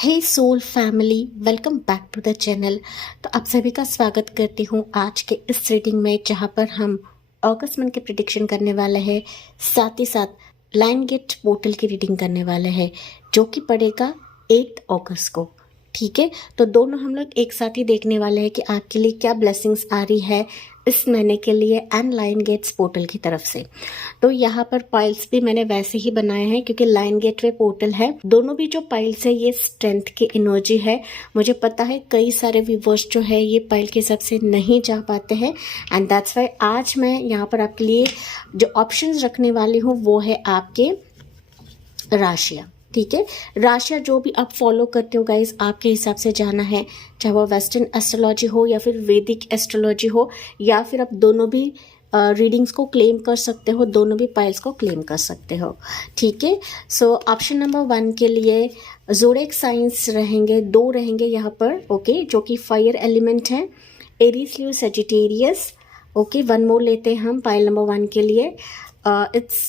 Hey soul family, welcome back to the channel. तो आप सभी का स्वागत करती हूँ आज के इस रीडिंग में, जहाँ पर हम अगस्त मंथ की प्रिडिक्शन करने वाले हैं, साथ ही साथ लाइन गेट पोर्टल की रीडिंग करने वाले हैं, जो कि पड़ेगा 8 अगस्त को। ठीक है, तो दोनों हम लोग एक साथ ही देखने वाले हैं कि आपके लिए क्या ब्लेसिंग्स आ रही है इस महीने के लिए एंड लाइन गेट्स पोर्टल की तरफ से। तो यहाँ पर पाइल्स भी मैंने वैसे ही बनाए हैं, क्योंकि लाइन गेटवे पोर्टल है। दोनों भी जो पाइल्स है ये स्ट्रेंथ की एनर्जी है। मुझे पता है कई सारे व्यूवर्स जो है ये पाइल के हिसाब से नहीं जा पाते हैं, एंड दैट्स वाई आज मैं यहाँ पर आपके लिए जो ऑप्शंस रखने वाली हूँ वो है आपके राशियाँ। ठीक है, राशियाँ जो भी आप फॉलो करते हो गाइस, आपके हिसाब से जाना है, चाहे वो वेस्टर्न एस्ट्रोलॉजी हो या फिर वैदिक एस्ट्रोलॉजी हो, या फिर आप दोनों भी रीडिंग्स को क्लेम कर सकते हो, दोनों भी पाइल्स को क्लेम कर सकते हो। ठीक है, सो ऑप्शन नंबर 1 के लिए ज़ोडिएक साइंस रहेंगे, 2 रहेंगे यहाँ पर, ओके, जो कि फायर एलिमेंट है, एरीज, लियो, सजिटेरियस। ओके, 1 मोर लेते हैं हम पाइल नंबर 1 के लिए। इट्स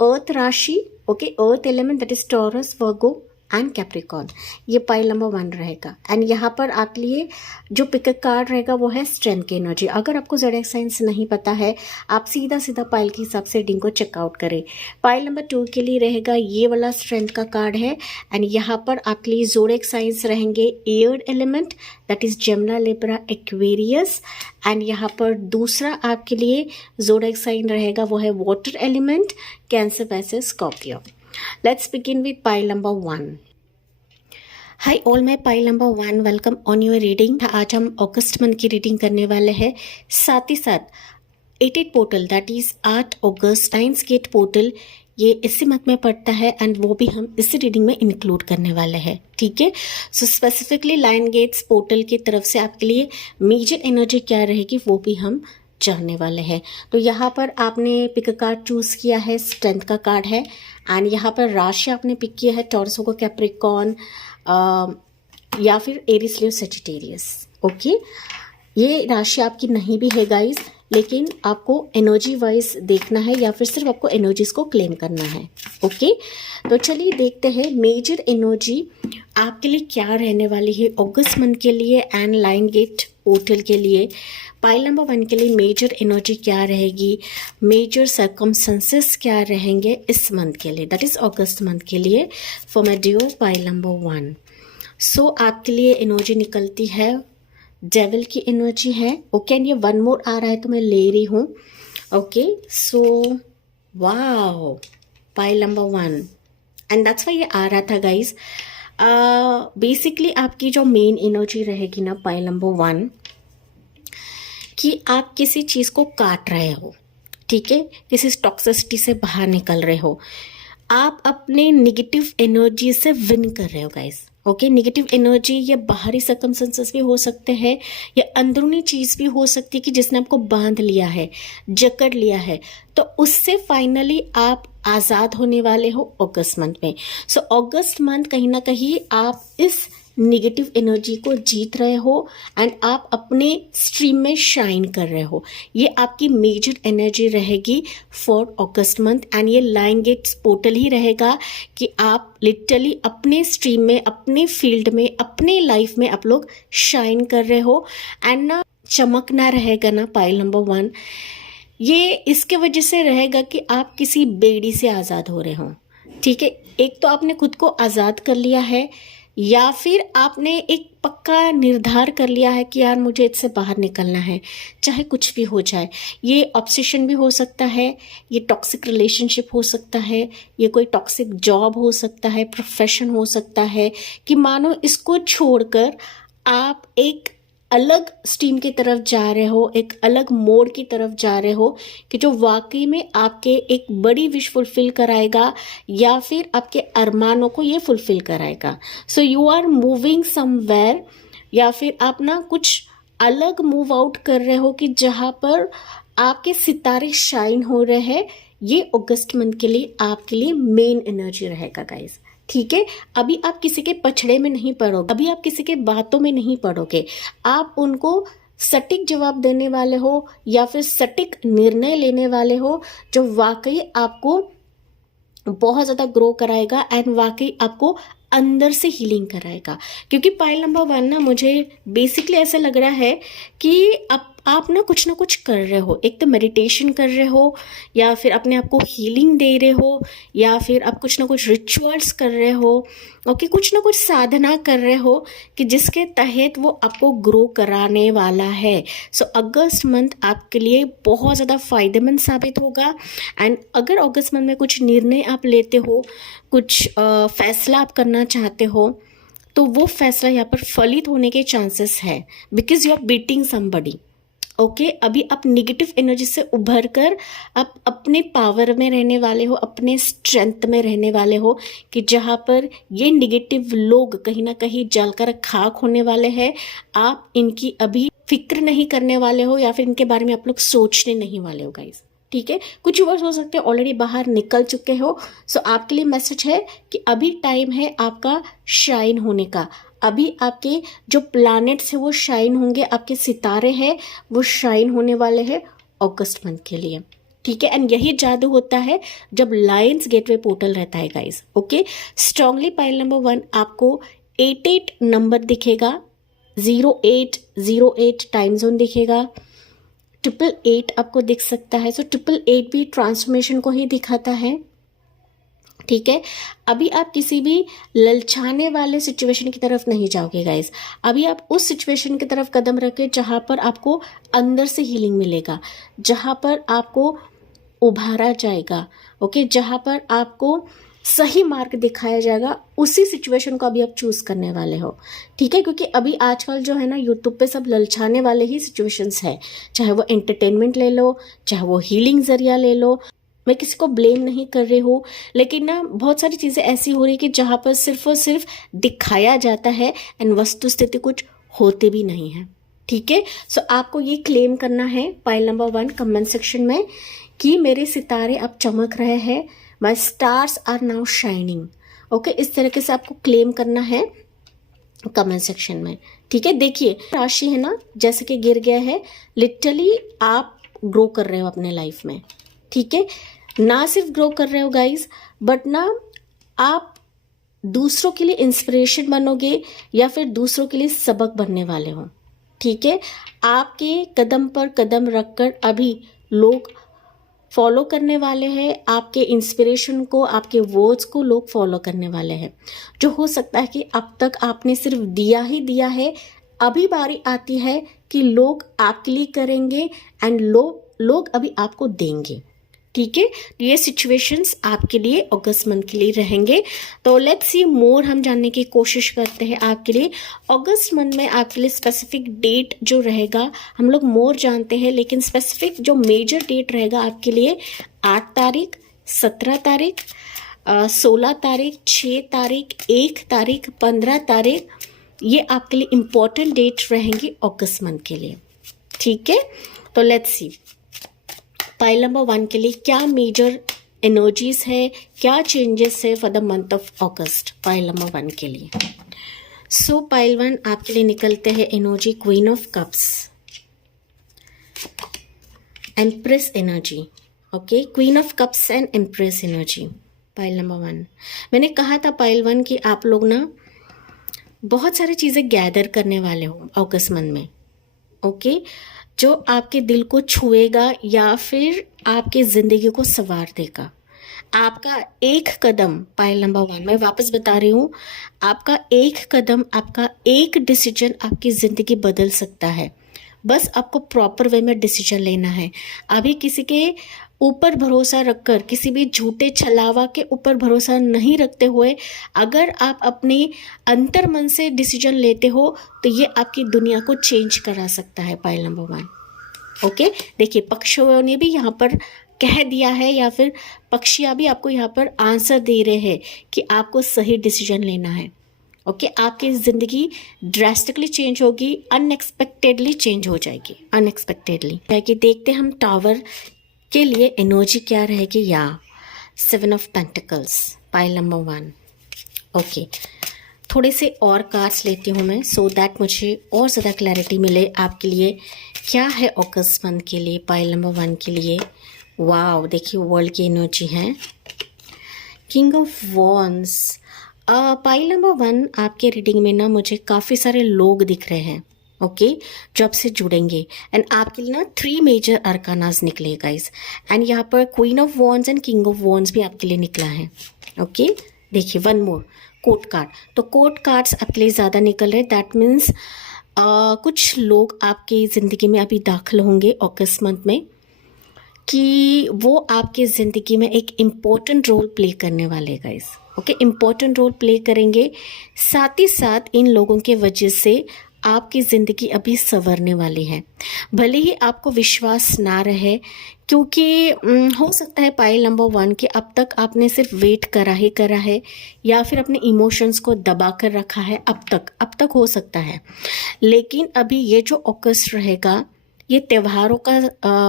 अर्थ राशि, okay, earth element, that is taurus, Virgo and Capricorn. ये पाइल नंबर 1 रहेगा। एंड यहाँ पर आपके लिए जो पिक कार्ड रहेगा वो है स्ट्रेंथ की एनर्जी। अगर आपको ज़ोडिएक साइंस नहीं पता है, आप सीधा सीधा पाइल के हिसाब से रीडिंग को चेकआउट करें। पाइल नंबर 2 के लिए रहेगा ये वाला स्ट्रेंथ का कार्ड है, एंड यहाँ पर आपके लिए ज़ोडिएक साइंस रहेंगे air element, that is Gemini, Libra, Aquarius. And यहाँ पर दूसरा आपके लिए ज़ोडिएक साइन रहेगा वो है water element, cancer, passage, Scorpio. Let's begin with pile number 1. Hi all, मैं pile number 1 welcome on your reading. आज हम अगस्त मंथ की रीडिंग करने वाले हैं, साथ ही साथ 88 portal, that is 8 August lions gate portal, ये इसी मंथ में पड़ता है, एंड वो भी हम इसी रीडिंग में इंक्लूड करने वाले हैं। ठीक है, सो स्पेसिफिकली लाइन गेट्स पोर्टल की तरफ से आपके लिए मेजर एनर्जी क्या रहेगी वो भी हम जानने वाले हैं। तो यहाँ पर आपने पिक कार्ड चूज किया है, स्ट्रेंथ का कार्ड है, एंड यहाँ पर राशि आपने पिक किया है टॉरस, को कैप्रिकॉर्न या फिर एरीज, लियो, सजिटेरियस। ओके, ये राशि आपकी नहीं भी है गाइस, लेकिन आपको एनर्जी वाइज देखना है या फिर सिर्फ आपको एनर्जीज को क्लेम करना है। ओके, तो चलिए देखते हैं मेजर एनर्जी आपके लिए क्या रहने वाली है अगस्त मंथ के लिए एंड लाइन गेट पोर्टल के लिए। पाइल नंबर 1 के लिए मेजर एनर्जी क्या रहेगी, मेजर सर्कमस्टेंसेस क्या रहेंगे इस मंथ के लिए, दैट इज अगस्त मंथ के लिए for my dear pile number 1। So आपके लिए एनर्जी निकलती है, डेविल की एनर्जी है। ओके, एंड ये 1 मोर आ रहा है तो मैं ले रही हूँ। Okay, so wow, pile number 1, and that's why ये आ रहा था गाइज। बेसिकली आपकी जो मेन एनर्जी रहेगी ना पाइल नंबर 1, कि आप किसी चीज़ को काट रहे हो, ठीक है, किसी टॉक्सिसिटी से बाहर निकल रहे हो, आप अपने निगेटिव एनर्जी से विन कर रहे हो गाइस। ओके, नेगेटिव एनर्जी ये बाहरी सर्कमस्टेंसेस भी हो सकते हैं, या अंदरूनी चीज़ भी हो सकती है कि जिसने आपको बांध लिया है, जकड़ लिया है, तो उससे फाइनली आप आज़ाद होने वाले हो अगस्त मंथ में। सो अगस्त मंथ कहीं ना कहीं आप इस निगेटिव एनर्जी को जीत रहे हो एंड आप अपने स्ट्रीम में शाइन कर रहे हो। ये आपकी मेजर एनर्जी रहेगी फॉर अगस्त मंथ, एंड ये लाइन गेट्स पोर्टल ही रहेगा कि आप लिटरली अपने स्ट्रीम में, अपने फील्ड में, अपने लाइफ में आप लोग शाइन कर रहे हो। एंड ना चमकना रहेगा ना पाइल नंबर 1, ये इसके वजह से रहेगा कि आप किसी बेड़ी से आज़ाद हो रहे हो। ठीक है, एक तो आपने खुद को आज़ाद कर लिया है, या फिर आपने एक पक्का निर्धार कर लिया है कि यार मुझे इससे बाहर निकलना है, चाहे कुछ भी हो जाए। ये ऑब्सेशन भी हो सकता है, ये टॉक्सिक रिलेशनशिप हो सकता है, ये कोई टॉक्सिक जॉब हो सकता है, प्रोफेशन हो सकता है, कि मानो इसको छोड़कर आप एक अलग स्ट्रीम की तरफ जा रहे हो, एक अलग मोड़ की तरफ जा रहे हो, कि जो वाकई में आपके एक बड़ी विश फुलफिल कराएगा या फिर आपके अरमानों को ये फुलफिल कराएगा। So you are moving somewhere, या फिर आप ना कुछ अलग मूव आउट कर रहे हो कि जहाँ पर आपके सितारे शाइन हो रहे हैं। ये अगस्त मंथ के लिए आपके लिए मेन एनर्जी रहेगा गाइस। ठीक है, अभी आप किसी के पछड़े में नहीं पड़ोगे, अभी आप किसी के बातों में नहीं पड़ोगे, आप उनको सटीक जवाब देने वाले हो या फिर सटीक निर्णय लेने वाले हो, जो वाकई आपको बहुत ज़्यादा ग्रो कराएगा एंड वाकई आपको अंदर से हीलिंग कराएगा। क्योंकि पाइल नंबर 1 ना मुझे बेसिकली ऐसा लग रहा है कि आप ना कुछ कर रहे हो, एक तो मेडिटेशन कर रहे हो, या फिर अपने आप को हीलिंग दे रहे हो, या फिर आप कुछ ना कुछ रिचुअल्स कर रहे हो, ओके, कुछ ना कुछ साधना कर रहे हो कि जिसके तहत वो आपको ग्रो कराने वाला है। सो अगस्त मंथ आपके लिए बहुत ज़्यादा फायदेमंद साबित होगा। एंड अगर अगस्त मंथ में कुछ निर्णय आप लेते हो, कुछ फैसला आप करना चाहते हो, तो वो फैसला यहाँ पर फलित होने के चांसेस है, because you are beating somebody. Okay, अभी आप निगेटिव एनर्जी से उभर कर आप अपने पावर में रहने वाले हो, अपने स्ट्रेंथ में रहने वाले हो, कि जहाँ पर ये निगेटिव लोग कहीं ना कहीं जलकर खाक होने वाले हैं, आप इनकी अभी फिक्र नहीं करने वाले हो, या फिर इनके बारे में आप लोग सोचने नहीं वाले हो गाइस। ठीक है, कुछ वर्ष हो सकते हैं ऑलरेडी बाहर निकल चुके हो। सो आपके लिए मैसेज है कि अभी टाइम है आपका शाइन होने का। अभी आपके जो प्लैनेट्स है वो शाइन होंगे, आपके सितारे हैं वो शाइन होने वाले हैं अगस्त मंथ के लिए। ठीक है, एंड यही जादू होता है जब लायंस गेटवे पोर्टल रहता है guys. Okay, strongly pile number 1 आपको 88 नंबर दिखेगा, 0808 टाइम जोन दिखेगा, 888 आपको दिख सकता है। सो 888 भी ट्रांसफॉर्मेशन को ही दिखाता है। ठीक है, अभी आप किसी भी ललचाने वाले सिचुएशन की तरफ नहीं जाओगे गाइस। अभी आप उस सिचुएशन की तरफ कदम रखें जहां पर आपको अंदर से हीलिंग मिलेगा, जहां पर आपको उभारा जाएगा, ओके, जहां पर आपको सही मार्ग दिखाया जाएगा, उसी सिचुएशन को अभी आप चूज करने वाले हो। ठीक है, क्योंकि अभी आजकल जो है ना यूट्यूब पे सब ललचाने वाले ही सिचुएशंस है, चाहे वो एंटरटेनमेंट ले लो, चाहे वो हीलिंग जरिया ले लो। मैं किसी को ब्लेम नहीं कर रही हूँ, लेकिन ना बहुत सारी चीज़ें ऐसी हो रही कि जहाँ पर सिर्फ और सिर्फ दिखाया जाता है एंड वस्तु स्थिति कुछ होते भी नहीं है। ठीक है, सो आपको ये क्लेम करना है पाइल नंबर 1 कमेंट सेक्शन में कि मेरे सितारे अब चमक रहे हैं, my stars are now shining. Okay, इस तरीके से आपको क्लेम करना है कमेंट सेक्शन में। ठीक है, देखिए राशि है ना जैसे कि गिर गया है, लिटरली आप ग्रो कर रहे हो अपने लाइफ में। ठीक है, ना सिर्फ ग्रो कर रहे हो गाइस, बट ना आप दूसरों के लिए इंस्पिरेशन बनोगे, या फिर दूसरों के लिए सबक बनने वाले हो। ठीक है, आपके कदम पर कदम रखकर अभी लोग फॉलो करने वाले हैं, आपके इंस्पिरेशन को, आपके वर्ड्स को लोग फॉलो करने वाले हैं। जो हो सकता है कि अब तक आपने सिर्फ दिया ही दिया है, अभी बारी आती है कि लोग आपके लिए करेंगे एंड लोग अभी आपको देंगे। ठीक है, ये सिचुएशंस आपके लिए अगस्त मंथ के लिए रहेंगे। तो लेट्स सी मोर, हम जानने की कोशिश करते हैं आपके लिए अगस्त मंथ में आपके लिए स्पेसिफिक डेट जो रहेगा, हम लोग मोर जानते हैं, लेकिन स्पेसिफिक जो मेजर डेट रहेगा आपके लिए 8 तारीख, 17 तारीख, 16 तारीख, 6 तारीख, 1 तारीख, 15 तारीख, ये आपके लिए इम्पोर्टेंट डेट रहेंगी अगस्त मंथ के लिए। ठीक है, तो लेट्स सी पाइल नंबर 1 के लिए क्या मेजर एनर्जीज है, क्या चेंजेस है for the month of August pile number 1 के लिए। सो पाइल 1 आपके लिए निकलते हैं energy queen of cups, empress energy. Okay, queen of cups and empress energy pile number 1। मैंने कहा था पाइल 1 कि आप लोग ना बहुत सारी चीज़ें गैदर करने वाले हो अगस्त मंथ में। ओके, जो आपके दिल को छुएगा या फिर आपकी ज़िंदगी को संवार देगा। आपका एक कदम पाइल नंबर 1, मैं वापस बता रही हूँ, आपका एक कदम, आपका एक डिसीजन आपकी ज़िंदगी बदल सकता है। बस आपको प्रॉपर वे में डिसीजन लेना है। अभी किसी के ऊपर भरोसा रखकर, किसी भी झूठे छलावा के ऊपर भरोसा नहीं रखते हुए अगर आप अपने अंतर मन से डिसीजन लेते हो तो ये आपकी दुनिया को चेंज करा सकता है पाइल नंबर 1। ओके, देखिए पक्षियों ने भी यहाँ पर कह दिया है, या फिर पक्षियाँ भी आपको यहाँ पर आंसर दे रहे हैं कि आपको सही डिसीजन लेना है। ओके, आपकी ज़िंदगी ड्रास्टिकली चेंज होगी, अनएक्सपेक्टेडली चेंज हो जाएगी, अनएक्सपेक्टेडली। कि देखते हम टावर के लिए एनर्जी क्या रहेगी, या 7 of pentacles pile number 1। Okay, थोड़े से और कार्ड्स लेती हूँ मैं, सो दैट मुझे और ज़्यादा क्लैरिटी मिले आपके लिए क्या है अगस्त मंथ के लिए पाइल नंबर 1 के लिए। वाओ, देखिए वर्ल्ड की एनर्जी है, king of wands, pile number 1 आपके रीडिंग में ना मुझे काफ़ी सारे लोग दिख रहे हैं, ओके, जो आपसे जुड़ेंगे। एंड आपके लिए ना 3 मेजर अरकानास निकले गाइस। एंड यहाँ पर queen of wands and king of wands भी आपके लिए निकला है, ओके। देखिए, वन मोर कोर्ट कार्ड। तो कोर्ट कार्ड्स आपके लिए ज़्यादा निकल रहे, दैट मीन्स कुछ लोग आपकी ज़िंदगी में अभी दाखिल होंगे अगस्त मंथ में, कि वो आपकी ज़िंदगी में एक इम्पोर्टेंट रोल प्ले करने वाले guys, okay, important role play करेंगे। साथ ही साथ इन लोगों के वजह से आपकी ज़िंदगी अभी संवरने वाली है, भले ही आपको विश्वास ना रहे, क्योंकि हो सकता है पाइल नंबर 1 कि अब तक आपने सिर्फ वेट करा ही करा है, या फिर अपने इमोशंस को दबा कर रखा है। अब तक हो सकता है, लेकिन अभी ये जो अगस्त रहेगा, ये त्योहारों का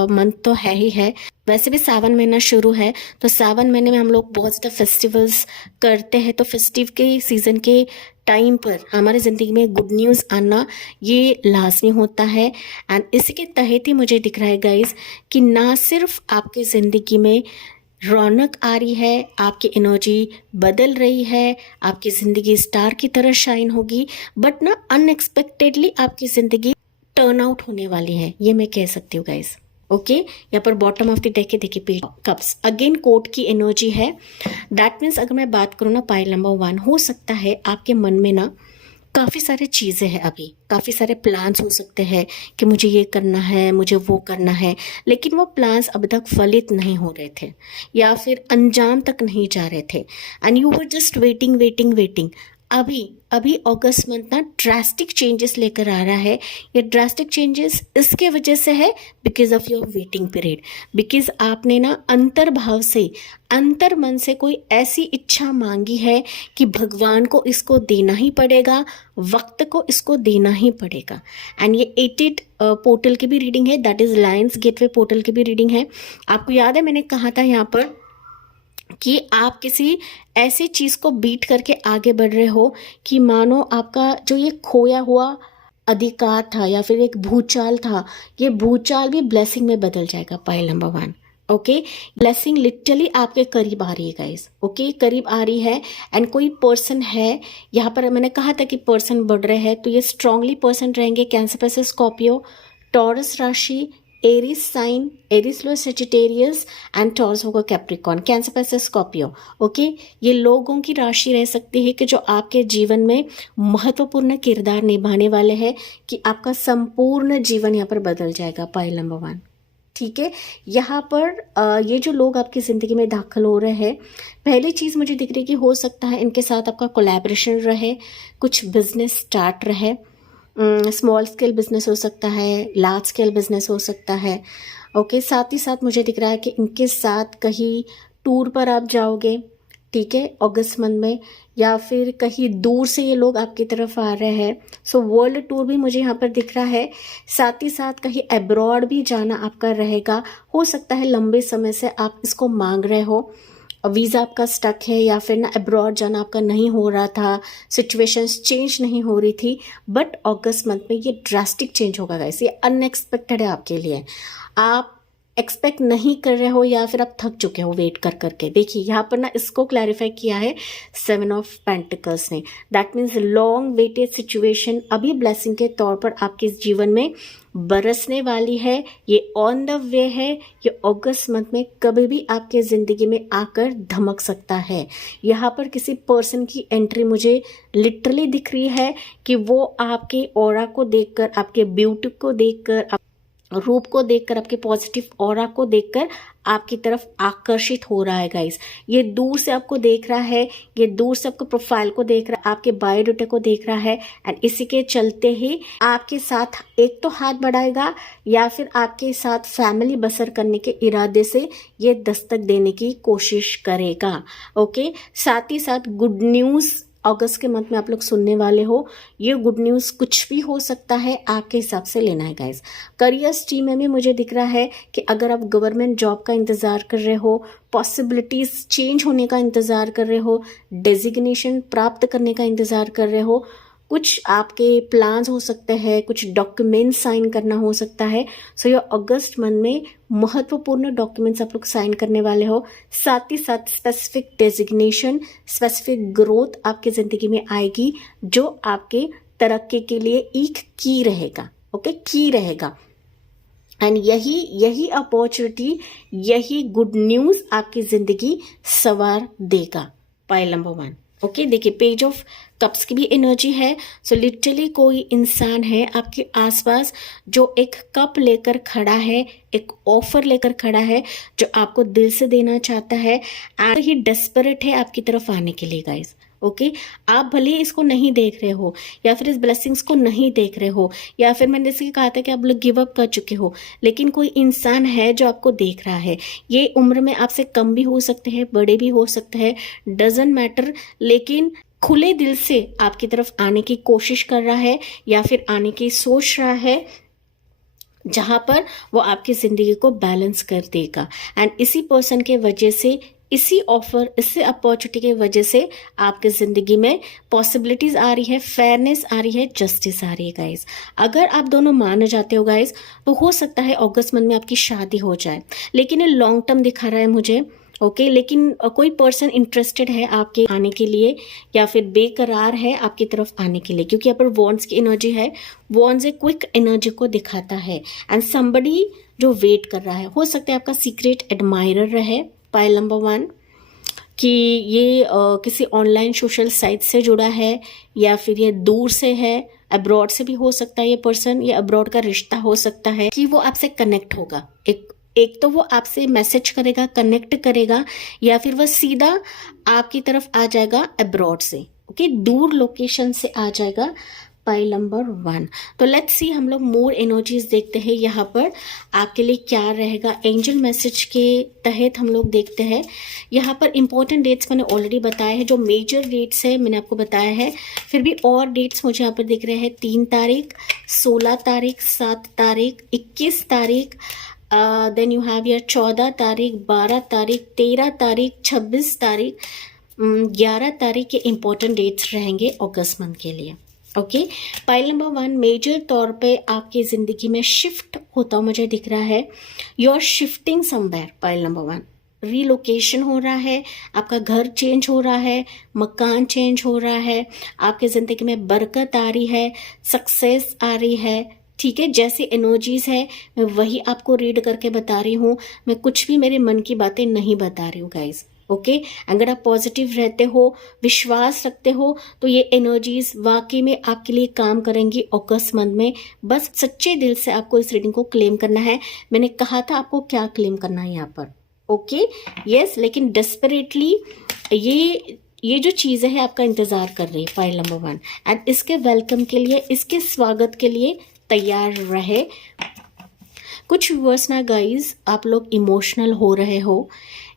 मंथ तो है ही है। वैसे भी सावन महीना शुरू है, तो सावन महीने में हम लोग बहुत ज़्यादा फेस्टिवल्स करते हैं। तो फेस्टिव के सीज़न के टाइम पर हमारी ज़िंदगी में गुड न्यूज़ आना ये लाजमी होता है। एंड इसी के तहत ही मुझे दिख रहा है गाइस कि ना सिर्फ आपकी ज़िंदगी में रौनक आ रही है, आपकी एनर्जी बदल रही है, आपकी ज़िंदगी स्टार की तरह शाइन होगी, बट ना अनएक्सपेक्टेडली आपकी ज़िंदगी टर्न आउट होने वाली है, ये मैं कह सकती हूँ गाइस, ओके। यहाँ पर बॉटम ऑफ द डेक के देखिए पेज कप्स, अगेन कोर्ट की एनर्जी है। दैट मीन्स अगर मैं बात करूँ ना पाइल नंबर 1, हो सकता है आपके मन में ना काफ़ी सारी चीज़ें हैं, अभी काफ़ी सारे प्लान्स हो सकते हैं कि मुझे ये करना है, मुझे वो करना है, लेकिन वो प्लान्स अब तक फलित नहीं हो रहे थे या फिर अंजाम तक नहीं जा रहे थे। And you were just waiting waiting waiting. अभी अगस्त मंथ ना ड्रास्टिक चेंजेस लेकर आ रहा है। ये ड्रास्टिक चेंजेस इसके वजह से है because of your waiting period, because आपने ना अंतर्भाव से, अंतर मन से कोई ऐसी इच्छा मांगी है कि भगवान को इसको देना ही पड़ेगा, वक्त को इसको देना ही पड़ेगा। एंड ये 88 पोर्टल की भी रीडिंग है, that is Lions gateway portal की भी रीडिंग है। आपको याद है मैंने कहा था यहाँ पर कि आप किसी ऐसी चीज़ को बीट करके आगे बढ़ रहे हो कि मानो आपका जो ये खोया हुआ अधिकार था या फिर एक भूचाल था, ये भूचाल भी ब्लेसिंग में बदल जाएगा। Pile number 1, okay. Blessing literally आपके करीब आ रही है गाइस, ओके, करीब आ रही है। एंड कोई पर्सन है यहाँ पर, मैंने कहा था कि पर्सन बढ़ रहे हैं, तो ये स्ट्रांगली पर्सन रहेंगे कैंसर पे से स्कॉर्पियो, टॉरस राशि, Aries sign, Aries Leo Sagittarius and Taurus होगा कैप्रिकॉन, कैंसर पे से स्कॉर्पियो, ओके। ये लोगों की राशि रह सकती है कि जो आपके जीवन में महत्वपूर्ण किरदार निभाने वाले हैं, कि आपका संपूर्ण जीवन यहाँ पर बदल जाएगा। पाइल नंबर 1, ठीक है। यहाँ पर ये जो लोग आपकी ज़िंदगी में दाखिल हो रहे हैं, पहली चीज़ मुझे दिख रही है कि हो सकता है इनके साथ आपका कोलैबोरेशन रहे, कुछ बिजनेस स्टार्ट रहे। स्मॉल स्केल बिजनेस हो सकता है, लार्ज स्केल बिजनेस हो सकता है, ओके। साथ ही साथ मुझे दिख रहा है कि इनके साथ कहीं टूर पर आप जाओगे, ठीक है, अगस्त मंथ में, या फिर कहीं दूर से ये लोग आपकी तरफ आ रहे हैं। सो वर्ल्ड टूर भी मुझे यहाँ पर दिख रहा है। साथ ही साथ कहीं अब्रॉड भी जाना आपका रहेगा। हो सकता है लंबे समय से आप इसको मांग रहे हो, वीज़ा आपका स्टक है, या फिर ना अब्रॉड जाना आपका नहीं हो रहा था, सिचुएशंस चेंज नहीं हो रही थी, बट अगस्त मंथ में ये ड्रास्टिक चेंज होगा गाइस। ये अनएक्सपेक्टेड है आपके लिए, आप एक्सपेक्ट नहीं कर रहे हो या फिर आप थक चुके हो वेट कर करके। देखिए यहाँ पर ना इसको क्लैरिफाई किया है 7 ऑफ पेंटिकल्स ने, that means long waited situation अभी ब्लेसिंग के तौर पर आपके जीवन में बरसने वाली है। ये ऑन द वे है, ये अगस्त मंथ में कभी भी आपके ज़िंदगी में आकर धमक सकता है। यहाँ पर किसी पर्सन की एंट्री मुझे लिटरली दिख रही है कि वो आपके ऑरा को देखकर, आपके ब्यूटी को देखकर, रूप को देखकर, आपके पॉजिटिव ऑरा को देखकर आपकी तरफ आकर्षित हो रहा है गाइस। ये दूर से आपको देख रहा है, ये दूर से आपको प्रोफाइल को देख रहा है, आपके बायोडाटा को देख रहा है। एंड इसी के चलते ही आपके साथ एक तो हाथ बढ़ाएगा या फिर आपके साथ फैमिली बसर करने के इरादे से ये दस्तक देने की कोशिश करेगा, ओके। साथ ही साथ गुड न्यूज़ अगस्त के मंथ में आप लोग सुनने वाले हो। ये गुड न्यूज़ कुछ भी हो सकता है, आपके हिसाब से लेना है गाइस। करियर स्ट्रीम में भी मुझे दिख रहा है कि अगर आप गवर्नमेंट जॉब का इंतज़ार कर रहे हो, पॉसिबिलिटीज़ चेंज होने का इंतज़ार कर रहे हो, डेजिग्नेशन प्राप्त करने का इंतज़ार कर रहे हो, कुछ आपके प्लान्स हो सकते हैं, कुछ डॉक्यूमेंट साइन करना हो सकता है। सो ये अगस्त मंथ में महत्वपूर्ण डॉक्यूमेंट्स आप लोग साइन करने वाले हो। साथ ही साथ स्पेसिफिक डेजिग्नेशन, स्पेसिफिक ग्रोथ आपकी ज़िंदगी में आएगी, जो आपके तरक्की के लिए एक की रहेगा। ओके, की रहेगा। एंड यही अपॉर्चुनिटी, यही गुड न्यूज़ आपकी ज़िंदगी सवार देगा। Pile number 1। ओके, देखिए पेज ऑफ कप्स की भी एनर्जी है। सो लिटरली कोई इंसान है आपके आसपास जो एक कप लेकर खड़ा है, एक ऑफर लेकर खड़ा है, जो आपको दिल से देना चाहता है एंड ही डेस्परेट है आपकी तरफ आने के लिए गाइस। ओके, आप भले ही इसको नहीं देख रहे हो या फिर इस ब्लेसिंग्स को नहीं देख रहे हो, या फिर मैंने जैसे कि कहा था कि आप लोग गिव अप कर चुके हो, लेकिन कोई इंसान है जो आपको देख रहा है। ये उम्र में आपसे कम भी हो सकते हैं, बड़े भी हो सकते हैं, डजंट मैटर, लेकिन खुले दिल से आपकी तरफ आने की कोशिश कर रहा है या फिर आने की सोच रहा है, जहां पर वो आपकी जिंदगी को बैलेंस कर देगा। एंड इसी पर्सन के वजह से, इसी ऑफर, इसी अपॉर्चुनिटी के वजह से आपकी जिंदगी में पॉसिबिलिटीज आ रही है, फेयरनेस आ रही है, जस्टिस आ रही है गाइस। अगर आप दोनों मान जाते हो गाइस, तो हो सकता है अगस्त मंथ में आपकी शादी हो जाए, लेकिन ये लॉन्ग टर्म दिखा रहा है मुझे। ओके, लेकिन कोई पर्सन इंटरेस्टेड है आपके आने के लिए या फिर बेकरार है आपकी तरफ आने के लिए, क्योंकि यहाँ पर वॉन्ड्स की एनर्जी है। वॉन्ड्स एक क्विक एनर्जी को दिखाता है एंड समबडी जो वेट कर रहा है, हो सकता है आपका सीक्रेट एडमायरर रहे। पाइल नंबर 1 कि ये किसी ऑनलाइन सोशल साइट से जुड़ा है या फिर ये दूर से है, अब्रॉड से भी हो सकता है ये पर्सन, ये अब्रॉड का रिश्ता हो सकता है कि वो आपसे कनेक्ट होगा। एक तो वो आपसे मैसेज करेगा, कनेक्ट करेगा, या फिर वह सीधा आपकी तरफ आ जाएगा अब्रॉड से। ओके, दूर लोकेशन से आ जाएगा। Pile number 1। तो लेट्स सी, हम लोग मोर एनर्जीज देखते हैं यहाँ पर आपके लिए क्या रहेगा। एंजल मैसेज के तहत हम लोग देखते हैं यहाँ पर इंपॉर्टेंट डेट्स मैंने ऑलरेडी बताया है, जो मेजर डेट्स है मैंने आपको बताया है। फिर भी और डेट्स मुझे यहाँ पर दिख रहे हैं 3 तारीख, 16 तारीख, 7 तारीख, 21 तारीख, देन यू हैव योर 14 तारीख, 12 तारीख, 13 तारीख, 26 तारीख, 11 तारीख के इंपॉर्टेंट डेट्स रहेंगे अगस्त मंथ के लिए। ओके, पाइल नंबर 1 मेजर तौर पे आपकी ज़िंदगी में शिफ्ट होता मुझे दिख रहा है। You are shifting somewhere. Pile number 1 relocation हो रहा है, आपका घर चेंज हो रहा है, मकान चेंज हो रहा है, आपकी ज़िंदगी में बरकत आ रही है, सक्सेस आ रही है। ठीक है, जैसी एनर्जीज है मैं वही आपको रीड करके बता रही हूँ, मैं कुछ भी मेरे मन की बातें नहीं बता रही हूँ गाइज। ओके, अगर आप पॉजिटिव रहते हो, विश्वास रखते हो, तो ये एनर्जीज वाकई में आपके लिए काम करेंगी अगस्त मंथ में। बस सच्चे दिल से आपको इस रीडिंग को क्लेम करना है। मैंने कहा था आपको क्या क्लेम करना है यहाँ पर। ओके, यस, लेकिन डेस्परेटली ये जो चीज़ें हैं आपका इंतज़ार कर रही है। फाइल नंबर 1 एंड इसके वेलकम के लिए, इसके स्वागत के लिए तैयार रहे। कुछ व्यूअर्स ना गाइज, आप लोग इमोशनल हो रहे हो,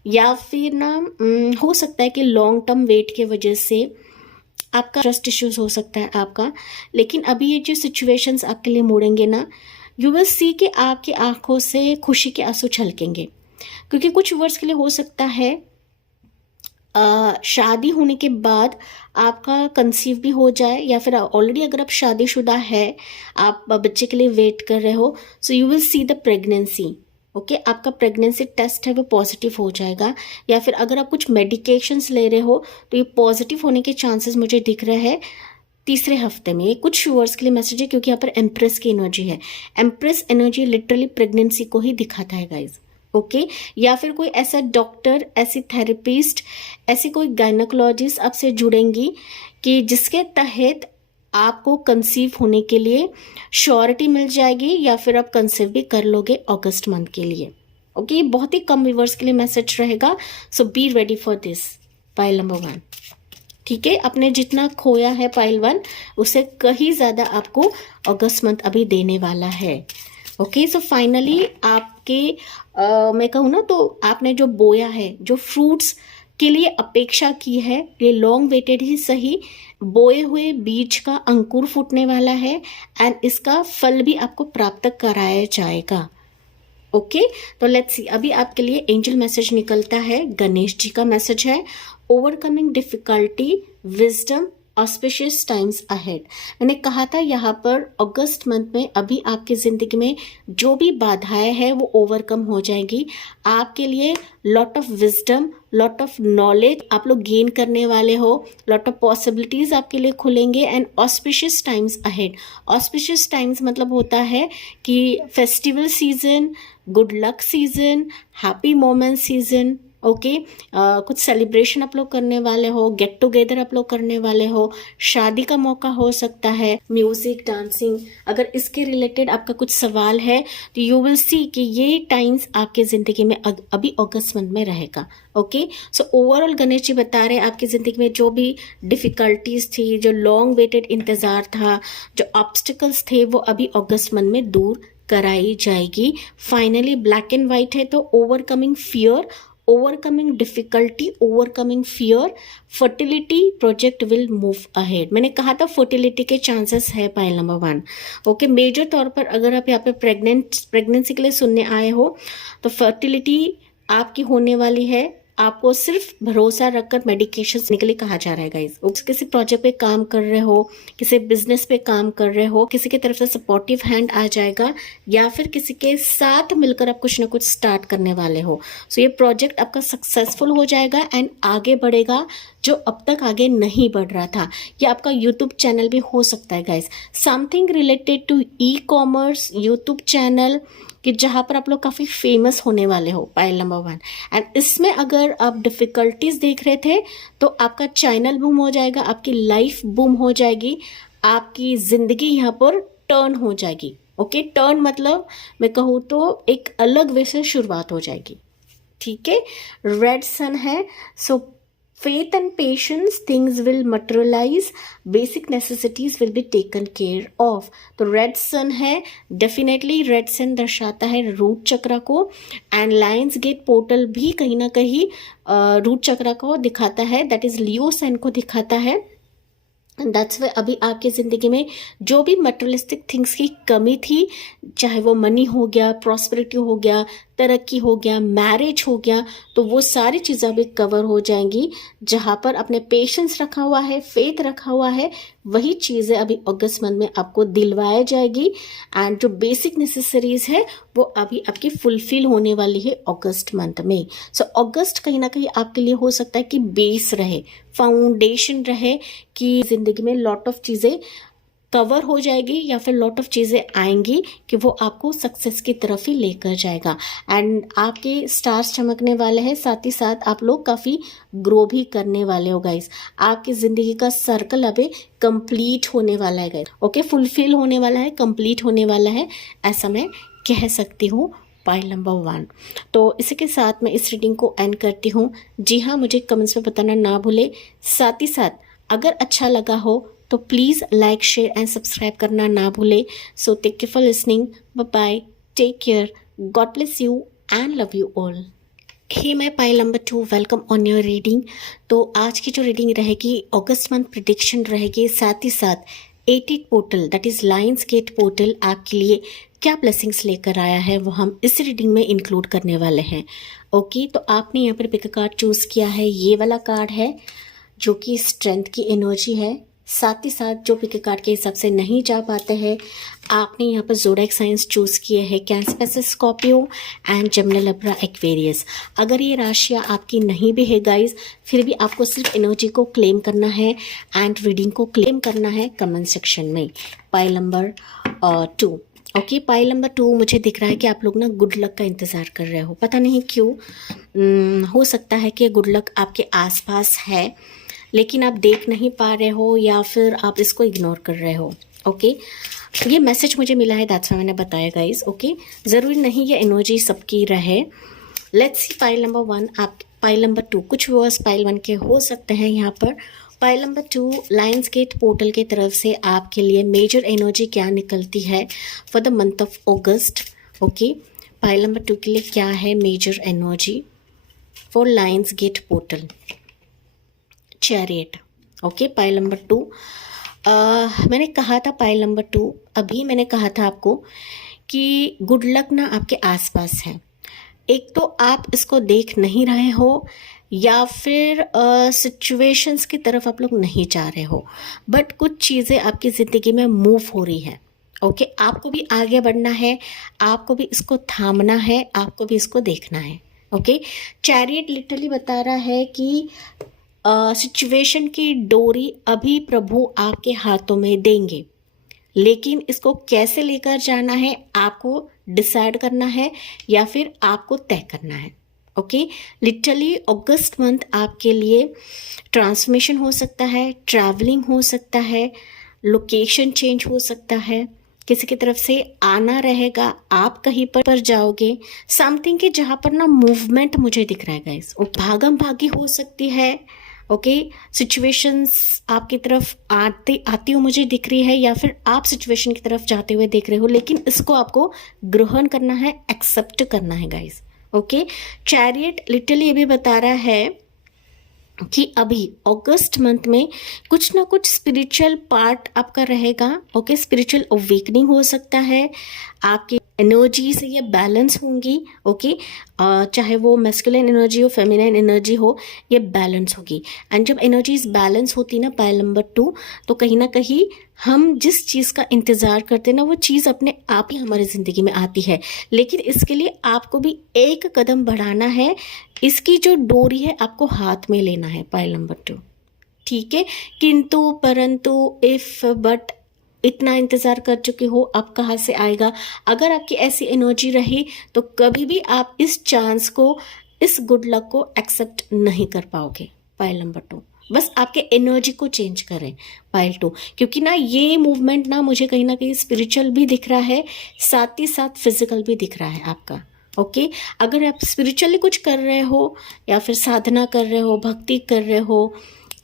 या फिर ना हो सकता है कि लॉन्ग टर्म वेट के वजह से आपका ट्रस्ट इश्यूज हो सकता है आपका। लेकिन अभी ये जो सिचुएशंस आपके लिए मुड़ेंगे ना, यू विल सी कि आपकी आंखों से खुशी के आंसू छलकेंगे। क्योंकि कुछ वर्ष के लिए हो सकता है शादी होने के बाद आपका कंसीव भी हो जाए, या फिर ऑलरेडी अगर आप शादीशुदा है, आप बच्चे के लिए वेट कर रहे हो, so you will see the pregnancy. Okay, आपका प्रेगनेंसी टेस्ट है वो पॉजिटिव हो जाएगा। या फिर अगर आप कुछ मेडिकेशंस ले रहे हो तो ये पॉजिटिव होने के चांसेस मुझे दिख रहे हैं तीसरे हफ्ते में। ये कुछ व्यूअर्स के लिए मैसेज है, क्योंकि यहाँ पर एम्प्रेस की एनर्जी है। एम्प्रेस एनर्जी लिटरली प्रेगनेंसी को ही दिखाता है गाइज। ओके, या फिर कोई ऐसा डॉक्टर, ऐसी थेरेपिस्ट, ऐसी कोई गायनोकोलॉजिस्ट आपसे जुड़ेंगी कि जिसके तहत आपको कंसीव होने के लिए श्योरिटी मिल जाएगी, या फिर आप कंसीव भी कर लोगे अगस्त मंथ के लिए। ओके, बहुत ही कम व्यूअर्स के लिए मैसेज रहेगा, so be ready for this. Pile number 1, ठीक है, आपने जितना खोया है पाइल 1 उससे कहीं ज़्यादा आपको अगस्त मंथ अभी देने वाला है। ओके, सो फाइनली आपके मैं कहूँ ना, तो आपने जो बोया है, जो फ्रूट्स के लिए अपेक्षा की है, ये लॉन्ग वेटेड ही सही, बोए हुए बीज का अंकुर फूटने वाला है एंड इसका फल भी आपको प्राप्त कराया जाएगा। ओके, तो लेट्स सी, अभी आपके लिए एंजल मैसेज निकलता है, गणेश जी का मैसेज है। Overcoming difficulty, wisdom, auspicious times ahead. मैंने कहा था यहाँ पर अगस्त मंथ में अभी आपकी ज़िंदगी में जो भी बाधाएं हैं वो ओवरकम हो जाएंगी। आपके लिए lot of wisdom, lot of knowledge आप लोग गेन करने वाले हो, लॉट ऑफ पॉसिबिलिटीज़ आपके लिए खुलेंगे and auspicious times ahead. Auspicious times मतलब होता है कि festival season, good luck season, happy moment season. Okay, कुछ सेलिब्रेशन आप लोग करने वाले हो, गेट टुगेदर आप लोग करने वाले हो, शादी का मौका हो सकता है, म्यूजिक, डांसिंग। अगर इसके रिलेटेड आपका कुछ सवाल है तो यू विल सी कि ये टाइम्स आपके ज़िंदगी में अभी अगस्त मंथ में रहेगा। Okay, so overall Ganesh ji बता रहे हैं आपकी ज़िंदगी में जो भी डिफ़िकल्टीज थी, जो लॉन्ग वेटेड इंतज़ार था, जो ऑब्स्टिकल्स थे, वो अभी अगस्त मंथ में दूर कराई जाएगी। फाइनली ब्लैक एंड वाइट है तो overcoming fear, overcoming difficulty, overcoming fear, fertility project will move ahead. मैंने कहा था फर्टिलिटी के चांसेस है पाइल नंबर 1। ओके, मेजर तौर पर अगर आप यहाँ पे प्रेगनेंसी के लिए सुनने आए हो तो फर्टिलिटी आपकी होने वाली है। आपको सिर्फ भरोसा रखकर मेडिकेशन के लिए कहा जा रहा है गाइस। किसी प्रोजेक्ट पे काम कर रहे हो, किसी बिजनेस पे काम कर रहे हो, किसी की तरफ से सपोर्टिव हैंड आ जाएगा या फिर किसी के साथ मिलकर आप कुछ ना कुछ स्टार्ट करने वाले हो। सो ये प्रोजेक्ट आपका सक्सेसफुल हो जाएगा एंड आगे बढ़ेगा जो अब तक आगे नहीं बढ़ रहा था। ये आपका यूट्यूब चैनल भी हो सकता है guys, something related to e commerce YouTube channel कि जहाँ पर आप लोग काफ़ी फेमस होने वाले हो, पाइल नंबर 1। एंड इसमें अगर आप डिफ़िकल्टीज देख रहे थे तो आपका चैनल बूम हो जाएगा, आपकी लाइफ बूम हो जाएगी, आपकी ज़िंदगी यहाँ पर टर्न हो जाएगी। ओके, टर्न मतलब मैं कहूँ तो एक अलग वे से शुरुआत हो जाएगी। ठीक है, रेड सन है, सो faith and patience, things will materialize, basic necessities will be taken care of। तो रेड सन है, डेफिनेटली रेड सन दर्शाता है रूट चक्र को एंड लायंस गेट पोर्टल भी कहीं ना कहीं रूट चक्र को दिखाता है, दैट इज लियो साइन को दिखाता है। दैट्स वे अभी आपकी ज़िंदगी में जो भी मटेरियलिस्टिक थिंग्स की कमी थी, चाहे वो मनी हो गया, प्रॉस्पेरिटी हो गया, तरक्की हो गया, मैरिज हो गया, तो वो सारी चीज़ें अभी कवर हो जाएंगी। जहाँ पर अपने पेशेंस रखा हुआ है, फेथ रखा हुआ है, वही चीज़ें अभी अगस्त मंथ में आपको दिलवाया जाएगी एंड जो बेसिक नेसेसरीज है वो अभी आपकी फुलफिल होने वाली है अगस्त मंथ में। सो अगस्त कहीं ना कहीं आपके लिए हो सकता है कि बेस रहे, फाउंडेशन रहे कि ज़िंदगी में लॉट ऑफ चीज़ें कवर हो जाएगी या फिर लॉट ऑफ चीज़ें आएंगी कि वो आपको सक्सेस की तरफ ही लेकर जाएगा एंड आपके स्टार्स चमकने वाले हैं। साथ ही साथ आप लोग काफ़ी ग्रो भी करने वाले हो गाइस। आपकी ज़िंदगी का सर्कल अभी कंप्लीट होने वाला है गाइस। ओके, फुलफिल होने वाला है, कंप्लीट होने वाला है, ऐसा मैं कह सकती हूँ पाइल नंबर 1। तो इसी के साथ मैं इस रीडिंग को एंड करती हूँ। जी हाँ, मुझे कमेंट्स में बताना ना भूले। साथ ही साथ अगर अच्छा लगा हो तो please like, share and subscribe करना ना भूले। So take care for listening, bye bye, take care, God bless you and love you all. Hey मैं pile number 2, welcome on your reading. तो आज की जो रीडिंग रहेगी अगस्त मंथ प्रिडिक्शन रहेगी, साथ ही साथ 88 portal that is lions gate portal आपके लिए क्या ब्लेसिंग्स लेकर आया है वो हम इस रीडिंग में इंक्लूड करने वाले हैं। ओके, तो आपने यहाँ पर पिक कार्ड चूज़ किया है, ये वाला कार्ड है जो कि स्ट्रेंथ की एनर्जी है। साथ ही साथ जो पिक कार्ड के हिसाब से नहीं जा पाते हैं, आपने यहाँ पर ज़ोडिएक साइंस चूज़ किए हैं, cancer, Scorpio and Gemini, Libra, Aquarius. अगर ये राशियाँ आपकी नहीं भी है गाइस, फिर भी आपको सिर्फ एनर्जी को क्लेम करना है एंड रीडिंग को क्लेम करना है कमेंट सेक्शन में। Pile number 2। Okay, pile number 2 मुझे दिख रहा है कि आप लोग ना गुड लक का इंतज़ार कर रहे हो, पता नहीं क्यों। हो सकता है कि गुड लक आपके आसपास है लेकिन आप देख नहीं पा रहे हो या फिर आप इसको इग्नोर कर रहे हो। ओके, ये मैसेज मुझे मिला है, दैट्स व्हाई मैंने बताया गाइस। ओके, ज़रूरी नहीं ये एनर्जी सबकी रहे। लेट्स सी पाइल नंबर 1, आप पाइल नंबर 2, कुछ वर्ड्स पाइल 1 के हो सकते हैं यहाँ पर। Pile number 2 lions gate portal की तरफ से आपके लिए मेजर एनर्जी क्या निकलती है for the month of August. Okay, pile number 2 के लिए क्या है major energy for lions gate portal? Chariot. Okay, pile number 2, मैंने कहा था पाइल नंबर 2, अभी मैंने कहा था आपको कि गुड लक ना आपके आसपास है। एक तो आप इसको देख नहीं रहे हो या फिर सिचुएशंस की तरफ आप लोग नहीं जा रहे हो, बट कुछ चीज़ें आपकी ज़िंदगी में मूव हो रही है। ओके, आपको भी आगे बढ़ना है, आपको भी इसको थामना है, आपको भी इसको देखना है। ओके, चैरियट लिटरली बता रहा है कि सिचुएशन की डोरी अभी प्रभु आपके हाथों में देंगे, लेकिन इसको कैसे लेकर जाना है आपको डिसाइड करना है या फिर आपको तय करना है। ओके, लिटरली अगस्त मंथ आपके लिए ट्रांसफॉर्मेशन हो सकता है, ट्रैवलिंग हो सकता है, लोकेशन चेंज हो सकता है, किसी की तरफ से आना रहेगा, आप कहीं पर जाओगे, समथिंग की जहाँ पर ना मूवमेंट मुझे दिख रहा है गाइस, भागम भागी हो सकती है। ओके, सिचुएशंस आपकी तरफ आती हुई मुझे दिख रही है या फिर आप सिचुएशन की तरफ जाते हुए देख रहे हो, लेकिन इसको आपको ग्रहण करना है, एक्सेप्ट करना है गाइस। ओके, चैरियट लिटरली ये भी बता रहा है कि अभी अगस्त मंथ में कुछ ना कुछ स्पिरिचुअल पार्ट आपका रहेगा। ओके, स्पिरिचुअल अवेकनिंग हो सकता है, आपकी एनर्जी से ये बैलेंस होंगी। ओके, चाहे वो मैस्कुलिन एनर्जी हो, फेमिनिन एनर्जी हो, ये बैलेंस होगी। एंड जब एनर्जीज बैलेंस होती ना पायल नंबर 2, तो कहीं ना कहीं हम जिस चीज़ का इंतज़ार करते हैं ना, वो चीज़ अपने आप ही हमारी ज़िंदगी में आती है। लेकिन इसके लिए आपको भी एक कदम बढ़ाना है, इसकी जो डोरी है आपको हाथ में लेना है पायल नंबर 2। ठीक है, किंतु परंतु इफ बट इतना इंतज़ार कर चुके हो, अब कहाँ से आएगा। अगर आपकी ऐसी एनर्जी रही तो कभी भी आप इस चांस को, इस गुड लक को एक्सेप्ट नहीं कर पाओगे पायल नंबर 2। बस आपके एनर्जी को चेंज करें पायल 2, क्योंकि ना ये मूवमेंट ना मुझे कहीं ना कहीं स्पिरिचुअल भी दिख रहा है, साथ ही साथ फिजिकल भी दिख रहा है आपका। ओके, अगर आप स्पिरिचुअली कुछ कर रहे हो या फिर साधना कर रहे हो, भक्ति कर रहे हो,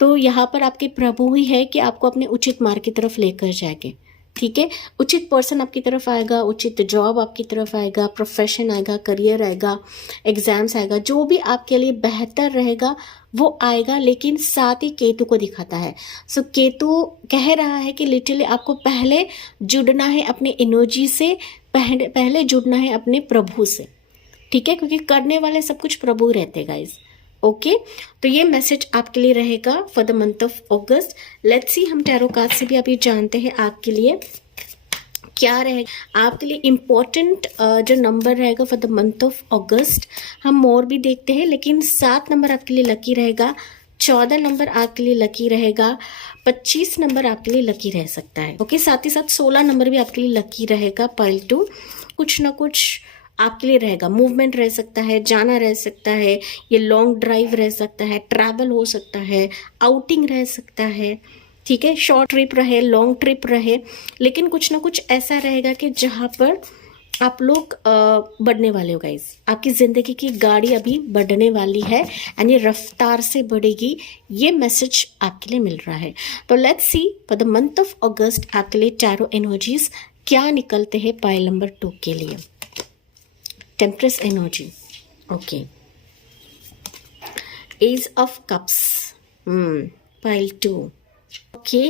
तो यहाँ पर आपके प्रभु ही है कि आपको अपने उचित मार्ग की तरफ लेकर जाएंगे। ठीक है, उचित पर्सन आपकी तरफ आएगा, उचित जॉब आपकी तरफ आएगा, प्रोफेशन आएगा, करियर आएगा, एग्जाम्स आएगा, जो भी आपके लिए बेहतर रहेगा वो आएगा। लेकिन साथ ही केतु को दिखाता है। सो केतु कह रहा है कि लिटरली आपको पहले जुड़ना है अपनी एनर्जी से, पहले जुड़ना है अपने प्रभु से। ठीक है, क्योंकि करने वाले सब कुछ प्रभु रहते गाइस। ओके, तो ये मैसेज आपके लिए रहेगा for the month of August. Let's see, हम टैरो कार्ड से भी अभी जानते हैं आपके लिए क्या रहेगा। आपके लिए इम्पोर्टेंट जो नंबर रहेगा फॉर द मंथ ऑफ अगस्त, हम मोर भी देखते हैं, लेकिन 7 नंबर आपके लिए लकी रहेगा, 14 नंबर आपके लिए लकी रहेगा, 25 नंबर आपके लिए लकी रह सकता है। ओके, साथ ही साथ 16 नंबर भी आपके लिए लकी रहेगा पायल 2। कुछ ना कुछ आपके लिए रहेगा, मूवमेंट रह सकता है, जाना रह सकता है, ये लॉन्ग ड्राइव रह सकता है, ट्रैवल हो सकता है, आउटिंग रह सकता है। ठीक है, शॉर्ट ट्रिप रहे, लॉन्ग ट्रिप रहे, लेकिन कुछ ना कुछ ऐसा रहेगा कि जहाँ पर आप लोग बढ़ने वाले हो गाइस। आपकी ज़िंदगी की गाड़ी अभी बढ़ने वाली है एंड ये रफ्तार से बढ़ेगी, ये मैसेज आपके लिए मिल रहा है। तो let's see for the month of अगस्त आपके लिए टैरो एनर्जीज क्या निकलते हैं पायल नंबर 2 के लिए। Temperance energy, okay, ace of cups, pile 2, okay,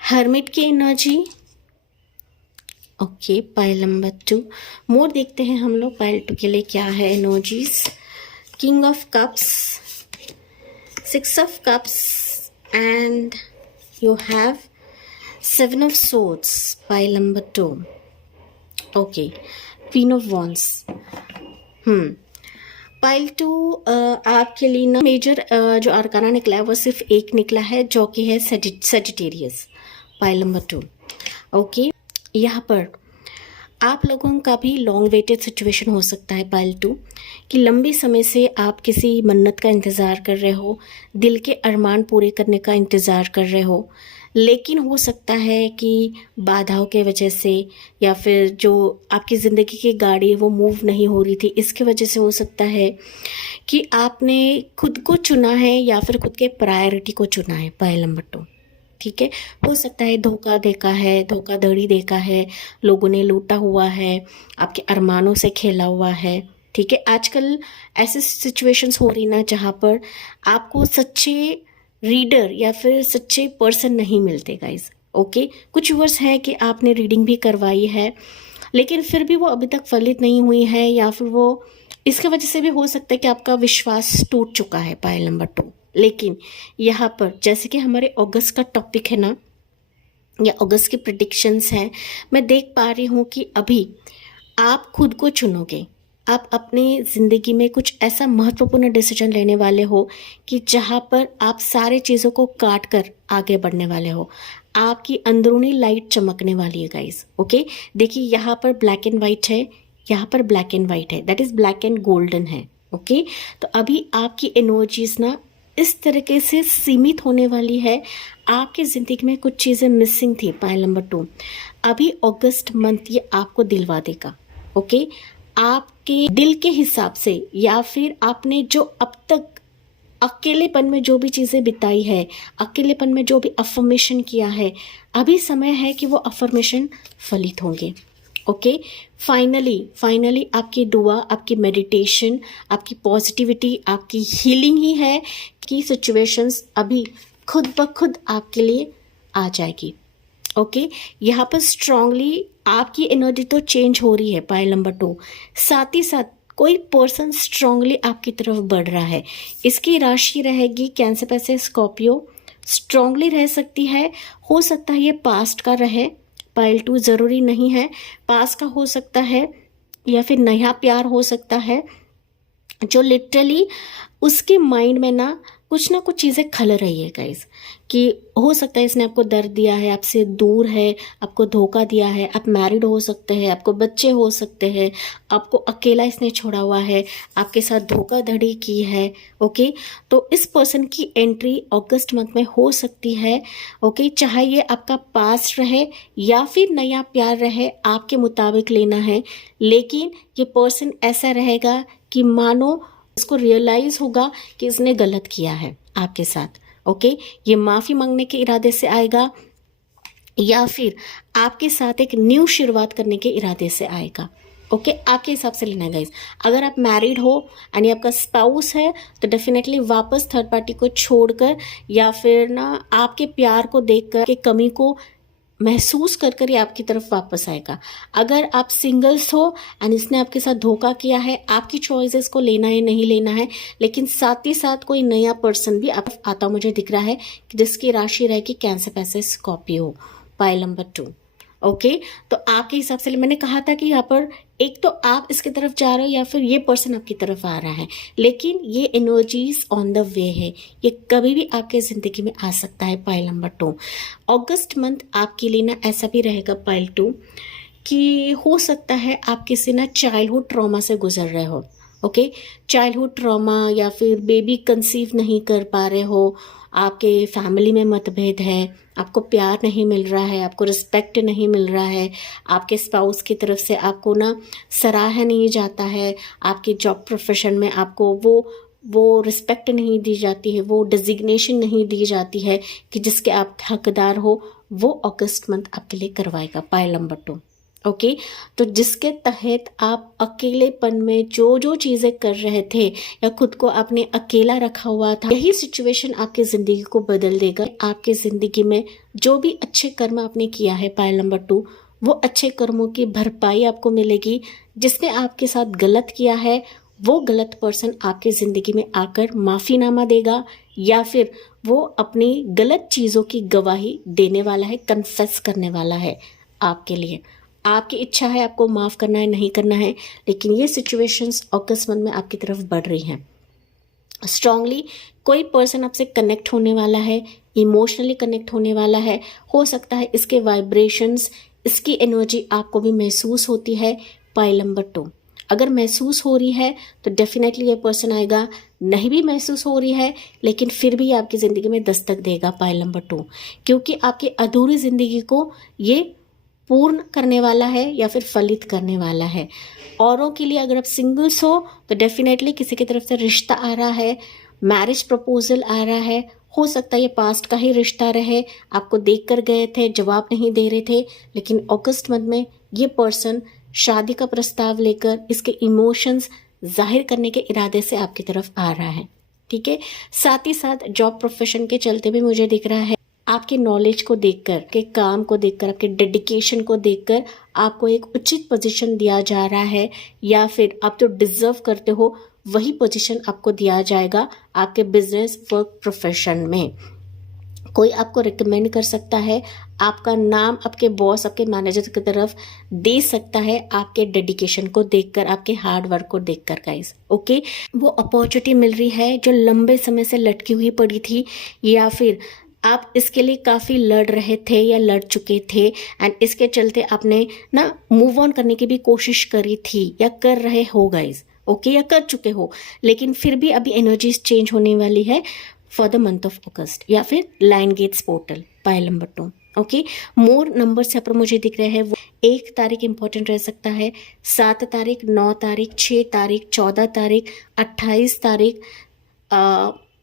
hermit की energy, okay, pile number 2। More देखते हैं हम लोग पाइल 2 के लिए क्या है energies. King of cups, 6 of cups and you have 7 of swords pile number 2। Okay, queen of wands. Pile 2 आपके लिए ना मेजर जो आर्काना निकला है वो सिर्फ एक निकला है, जो कि है सेजिटेरियस पाइल नंबर 2। ओके, यहाँ पर आप लोगों का भी लॉन्ग वेटेड सिचुएशन हो सकता है पाइल 2, कि लंबे समय से आप किसी मन्नत का इंतज़ार कर रहे हो, दिल के अरमान पूरे करने का इंतज़ार कर रहे हो, लेकिन हो सकता है कि बाधाओं के वजह से या फिर जो आपकी ज़िंदगी की गाड़ी है वो मूव नहीं हो रही थी, इसके वजह से हो सकता है कि आपने खुद को चुना है या फिर खुद के प्रायोरिटी को चुना है पायल नंबर 2। ठीक है, हो सकता है धोखा देखा है, धोखाधड़ी देखा है, लोगों ने लूटा हुआ है, आपके अरमानों से खेला हुआ है। ठीक है, आजकल ऐसे सिचुएशंस हो रही ना जहाँ पर आपको सच्चे रीडर या फिर सच्चे पर्सन नहीं मिलते गाइस। ओके, कुछ व्यूअर्स हैं कि आपने रीडिंग भी करवाई है लेकिन फिर भी वो अभी तक फलित नहीं हुई है या फिर वो इसके वजह से भी हो सकता है कि आपका विश्वास टूट चुका है, पायल नंबर 2। लेकिन यहाँ पर जैसे कि हमारे अगस्त का टॉपिक है ना, या अगस्त की प्रिडिक्शंस हैं, मैं देख पा रही हूँ कि अभी आप खुद को चुनोगे। आप अपनी ज़िंदगी में कुछ ऐसा महत्वपूर्ण डिसीजन लेने वाले हो कि जहाँ पर आप सारे चीज़ों को काट कर आगे बढ़ने वाले हो। आपकी अंदरूनी लाइट चमकने वाली है गाइस। ओके, देखिए यहाँ पर ब्लैक एंड वाइट है, यहाँ पर ब्लैक एंड वाइट है, that is black and golden है। ओके, तो अभी आपकी एनर्जीज ना इस तरीके से सीमित होने वाली है। आपकी ज़िंदगी में कुछ चीज़ें मिसिंग थी, पायल नंबर 2। अभी अगस्त मंथ ये आपको दिलवा देगा। ओके, आपके दिल के हिसाब से, या फिर आपने जो अब तक अकेलेपन में जो भी चीज़ें बिताई है, अकेलेपन में जो भी अफर्मेशन किया है, अभी समय है कि वो अफर्मेशन फलित होंगे। ओके, फाइनली आपकी दुआ, आपकी मेडिटेशन, आपकी पॉजिटिविटी, आपकी हीलिंग ही है कि सिचुएशंस अभी खुद ब खुद आपके लिए आ जाएगी। ओके, यहाँ पर स्ट्रांगली आपकी एनर्जी तो चेंज हो रही है, पायल नंबर 2। साथ ही साथ कोई पर्सन स्ट्रांगली आपकी तरफ बढ़ रहा है। इसकी राशि रहेगी कैंसर पैसे स्कॉर्पियो, स्ट्रांगली रह सकती है। हो सकता है ये पास्ट का रहे, पायल 2 ज़रूरी नहीं है, पास्ट का हो सकता है, या फिर नया प्यार हो सकता है जो लिटरली उसके माइंड में ना कुछ चीज़ें खल रही है गाइस, कि हो सकता है इसने आपको दर्द दिया है, आपसे दूर है, आपको धोखा दिया है। आप मैरिड हो सकते हैं, आपको बच्चे हो सकते हैं, आपको अकेला इसने छोड़ा हुआ है, आपके साथ धोखाधड़ी की है। ओके, तो इस पर्सन की एंट्री अगस्त मंथ में हो सकती है। ओके, चाहे ये आपका पास्ट रहे या फिर नया प्यार रहे, आपके मुताबिक लेना है। लेकिन ये पर्सन ऐसा रहेगा कि मानो इसको रियलाइज होगा कि इसने गलत किया है आपके साथ। ओके, ये माफ़ी मांगने के इरादे से आएगा, या फिर आपके साथ एक न्यू शुरुआत करने के इरादे से आएगा। ओके, आपके हिसाब से लेना गाइस। अगर आप मैरिड हो यानी आपका स्पाउस है, तो डेफिनेटली वापस थर्ड पार्टी को छोड़कर, या फिर ना आपके प्यार को देखकर के कमी को महसूस कर कर ये आपकी तरफ वापस आएगा। अगर आप सिंगल्स हो एंड इसने आपके साथ धोखा किया है, आपकी चॉइसेस को लेना है नहीं लेना है। लेकिन साथ ही साथ कोई नया पर्सन भी आप आता मुझे दिख रहा है कि जिसकी राशि रहेगी कैंसर पैसे स्कॉर्पियो, पायल नंबर 2। ओके, तो आपके हिसाब से मैंने कहा था कि यहाँ पर एक तो आप इसकी तरफ जा रहे हो या फिर ये पर्सन आपकी तरफ आ रहा है, लेकिन ये एनर्जीज ऑन द वे है, ये कभी भी आपके ज़िंदगी में आ सकता है, पायल नंबर 2। अगस्त मंथ आपके लिए ना ऐसा भी रहेगा, पायल 2, कि हो सकता है आप किसी ना चाइल्डहुड ट्रॉमा से गुजर रहे हो। ओके, चाइल्डहुड ट्रॉमा, या फिर बेबी कंसीव नहीं कर पा रहे हो, आपके फैमिली में मतभेद है, आपको प्यार नहीं मिल रहा है, आपको रिस्पेक्ट नहीं मिल रहा है, आपके स्पाउस की तरफ से आपको ना सराहा नहीं जाता है, आपके जॉब प्रोफेशन में आपको वो रिस्पेक्ट नहीं दी जाती है, वो डिजिग्नेशन नहीं दी जाती है कि जिसके आप हकदार हो, वो अगस्त मंथ आपके लिए करवाएगा, पायल नंबर 2। ओके, तो जिसके तहत आप अकेलेपन में जो चीज़ें कर रहे थे, या खुद को आपने अकेला रखा हुआ था, यही सिचुएशन आपकी ज़िंदगी को बदल देगा। आपके ज़िंदगी में जो भी अच्छे कर्म आपने किया है, पायल नंबर 2, वो अच्छे कर्मों की भरपाई आपको मिलेगी। जिसने आपके साथ गलत किया है, वो गलत पर्सन आपकी ज़िंदगी में आकर माफ़ीनामा देगा, या फिर वो अपनी गलत चीज़ों की गवाही देने वाला है, कन्फेस करने वाला है आपके लिए। आपकी इच्छा है आपको माफ़ करना है नहीं करना है, लेकिन ये सिचुएशंस अगस्त मंथ में आपकी तरफ बढ़ रही हैं। स्ट्रांगली कोई पर्सन आपसे कनेक्ट होने वाला है, इमोशनली कनेक्ट होने वाला है। हो सकता है इसके वाइब्रेशंस, इसकी एनर्जी आपको भी महसूस होती है, पायल नंबर 2। अगर महसूस हो रही है तो डेफिनेटली ये पर्सन आएगा। नहीं भी महसूस हो रही है लेकिन फिर भी आपकी ज़िंदगी में दस्तक देगा, पायल नंबर 2, क्योंकि आपकी अधूरी ज़िंदगी को ये पूर्ण करने वाला है या फिर फलित करने वाला है। औरों के लिए अगर आप सिंगल्स हो तो डेफिनेटली किसी की तरफ से रिश्ता आ रहा है, मैरिज प्रपोजल आ रहा है। हो सकता है ये पास्ट का ही रिश्ता रहे, आपको देख कर गए थे, जवाब नहीं दे रहे थे, लेकिन अगस्त मंथ में ये पर्सन शादी का प्रस्ताव लेकर इसके इमोशंस जाहिर करने के इरादे से आपकी तरफ आ रहा है। ठीक है, साथ ही साथ जॉब प्रोफेशन के चलते भी मुझे दिख रहा है आपके नॉलेज को देखकर, आपके काम को देखकर, आपके डेडिकेशन को देखकर आपको एक उचित पोजीशन दिया जा रहा है, या फिर आप जो डिजर्व करते हो वही पोजीशन आपको दिया जाएगा आपके बिजनेस वर्क प्रोफेशन में। कोई आपको रिकमेंड कर सकता है, आपका नाम आपके बॉस, आपके मैनेजर की तरफ दे सकता है आपके डेडिकेशन को देखकर, आपके हार्ड वर्क को देखकर गाइस। ओके, वो अपॉर्चुनिटी मिल रही है जो लंबे समय से लटकी हुई पड़ी थी, या फिर आप इसके लिए काफ़ी लड़ रहे थे या लड़ चुके थे, एंड इसके चलते आपने ना मूव ऑन करने की भी कोशिश करी थी या कर रहे हो गाइस। ओके, या कर चुके हो, लेकिन फिर भी अभी एनर्जीज चेंज होने वाली है for the month of August, या फिर line gates portal pile number 2। Okay, more numbers यहाँ पर मुझे दिख रहे हैं। वो 1 तारीख इंपॉर्टेंट रह सकता है, 7 तारीख, 9 तारीख, 6 तारीख, 14 तारीख, 28 तारीख,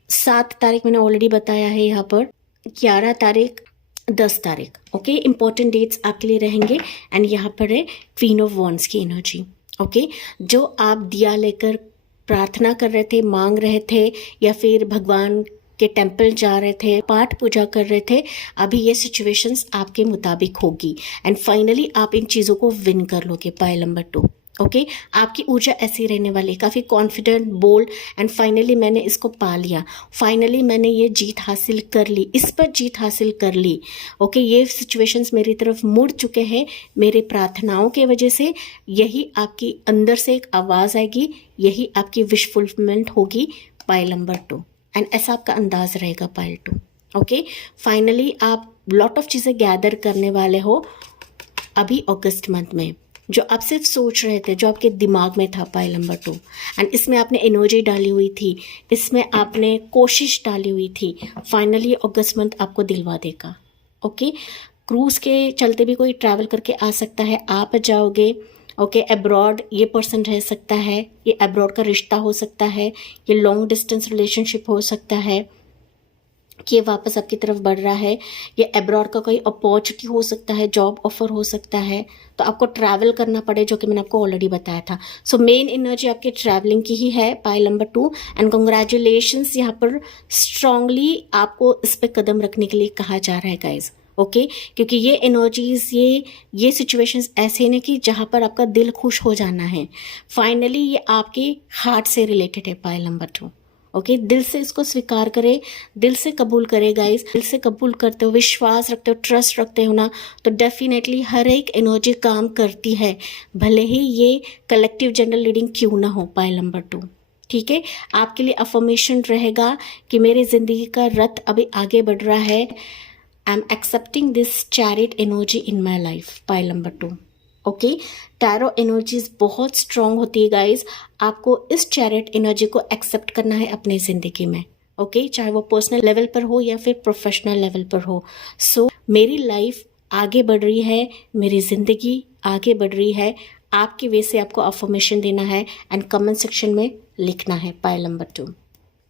7 तारीख मैंने ऑलरेडी बताया है यहाँ पर, 11 तारीख, 10 तारीख। ओके, इंपॉर्टेंट डेट्स आपके लिए रहेंगे। एंड यहाँ पर है क्वीन ऑफ वॉन्ड्स की एनर्जी। ओके, जो आप दिया लेकर प्रार्थना कर रहे थे, मांग रहे थे, या फिर भगवान के टेम्पल जा रहे थे, पाठ पूजा कर रहे थे, अभी ये सिचुएशंस आपके मुताबिक होगी एंड फाइनली आप इन चीज़ों को विन कर लोगे पाइल नंबर 2। ओके, आपकी ऊर्जा ऐसी रहने वाली है, काफ़ी कॉन्फिडेंट, बोल्ड, एंड फाइनली मैंने इसको पा लिया, फाइनली मैंने ये जीत हासिल कर ली, इस पर जीत हासिल कर ली। ओके, ये सिचुएशंस मेरी तरफ मुड़ चुके हैं मेरे प्रार्थनाओं के वजह से। यही आपकी अंदर से एक आवाज़ आएगी, यही आपकी विश फुलफिलमेंट होगी पाइल नंबर 2, एंड ऐसा आपका अंदाज रहेगा पाइल 2। ओके, फाइनली आप लॉट ऑफ चीज़ें गैदर करने वाले हो अभी अगस्त मंथ में, जो आप सिर्फ सोच रहे थे, जो आपके दिमाग में था पाइल नंबर 2, एंड इसमें आपने एनर्जी डाली हुई थी, इसमें आपने कोशिश डाली हुई थी, फाइनली अगस्त मंथ आपको दिलवा देगा। ओके, क्रूज़ के चलते भी कोई ट्रैवल करके आ सकता है, आप जाओगे। ओके, अब्रॉड ये पर्सन रह सकता है, ये अब्रॉड का रिश्ता हो सकता है, ये लॉन्ग डिस्टेंस रिलेशनशिप हो सकता है कि ये वापस आपकी तरफ बढ़ रहा है, ये अब्रॉड का कोई अपॉर्चुनिटी हो सकता है, जॉब ऑफर हो सकता है, तो आपको ट्रैवल करना पड़े, जो कि मैंने आपको ऑलरेडी बताया था। सो मेन एनर्जी आपके ट्रैवलिंग की ही है पाइल नंबर 2, एंड कंग्रेचुलेशंस, यहाँ पर स्ट्रांगली आपको इस पर कदम रखने के लिए कहा जा रहा है गाइज। ओके, क्योंकि ये एनर्जीज, ये सिचुएशंस ऐसे हैं कि जहाँ पर आपका दिल खुश हो जाना है, फाइनली ये आपके हार्ट से रिलेटेड है पाइल नंबर 2। ओके, दिल से इसको स्वीकार करे, दिल से कबूल करे गाइस। दिल से कबूल करते हो, विश्वास रखते हो, ट्रस्ट रखते हो ना, तो डेफिनेटली हर एक एनर्जी काम करती है, भले ही ये कलेक्टिव जनरल रीडिंग क्यों ना हो पाइल नंबर 2। ठीक है, आपके लिए अफर्मेशन रहेगा कि मेरी जिंदगी का रथ अभी आगे बढ़ रहा है। I am accepting this chariot energy in my life pile number 2। Okay, tarot energies बहुत स्ट्रांग होती है गाइज, आपको इस चैरिट एनर्जी को एक्सेप्ट करना है अपनी ज़िंदगी में। ओके, चाहे वो पर्सनल लेवल पर हो या फिर प्रोफेशनल लेवल पर हो। सो मेरी लाइफ आगे बढ़ रही है, मेरी ज़िंदगी आगे बढ़ रही है, आपकी वे से आपको अफर्मेशन देना है एंड कमेंट सेक्शन में लिखना है पाइल नंबर 2।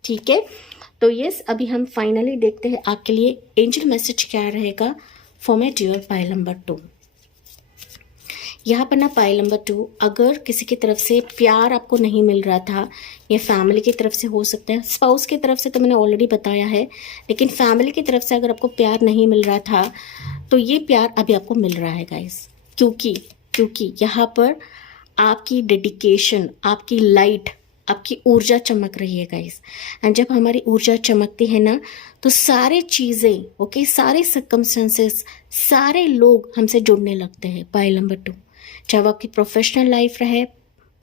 ठीक है, तो यस, अभी हम फाइनली देखते हैं आपके लिए एंजल मैसेज क्या रहेगा for my dear pile number 2। यहाँ पर ना पाइल नंबर 2, अगर किसी की तरफ से प्यार आपको नहीं मिल रहा था, या फैमिली की तरफ से हो सकता है, स्पाउस की तरफ से तो मैंने ऑलरेडी बताया है, लेकिन फैमिली की तरफ से अगर आपको प्यार नहीं मिल रहा था, तो ये प्यार अभी आपको मिल रहा है गाइस। क्योंकि यहाँ पर आपकी डेडिकेशन, आपकी लाइट, आपकी ऊर्जा चमक रही है गाइस। एंड जब हमारी ऊर्जा चमकती है ना, तो सारे चीज़ें, ओके, सारे सर्कमस्टेंसेस, सारे लोग हमसे जुड़ने लगते हैं पाइल नंबर 2। चाहे वो आपकी प्रोफेशनल लाइफ रहे,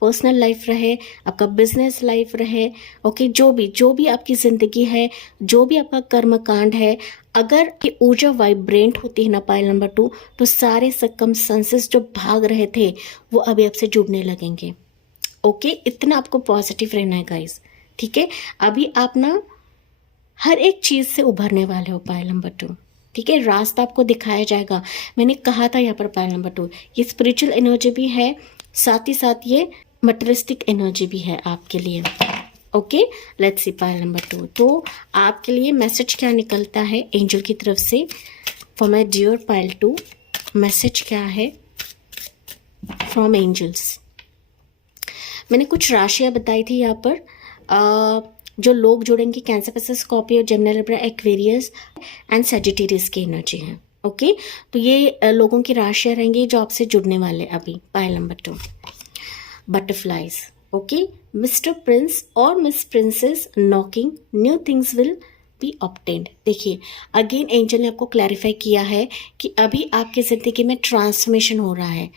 पर्सनल लाइफ रहे, आपका बिजनेस लाइफ रहे, ओके, जो भी आपकी ज़िंदगी है, जो भी आपका कर्मकांड है, अगर ये ऊर्जा वाइब्रेंट होती है ना पाइल नंबर 2, तो सारे सर्कमस्टेंसेस जो भाग रहे थे वो अभी आपसे जुड़ने लगेंगे। ओके, इतना आपको पॉजिटिव रहना है गाइस। ठीक है, अभी आप ना हर एक चीज़ से उभरने वाले हो पाइल नंबर 2। ठीक है, रास्ता आपको दिखाया जाएगा। मैंने कहा था यहाँ पर पाइल नंबर 2, ये स्पिरिचुअल एनर्जी भी है, साथ ही साथ ये मटेरियलिस्टिक एनर्जी भी है आपके लिए। Okay, let's see pile number 2, तो आपके लिए मैसेज क्या निकलता है एंजल की तरफ से for my dear pile 2। Message क्या है फ्रॉम एंजल्स। मैंने कुछ राशियाँ बताई थी यहाँ पर, जो लोग जुड़ेंगे Cancer, Pisces, Scorpio, Gemini, Libra, Aquarius and Sagittarius की एनर्जी है। ओके, तो ये लोगों की राशियां रहेंगी जो आपसे जुड़ने वाले अभी। Pile number 2, butterflies. Okay, mister prince और miss princess knocking, new things will be obtained. देखिए अगेन एंजल ने आपको क्लैरिफाई किया है कि अभी आपकी जिंदगी में ट्रांसफॉर्मेशन हो रहा है।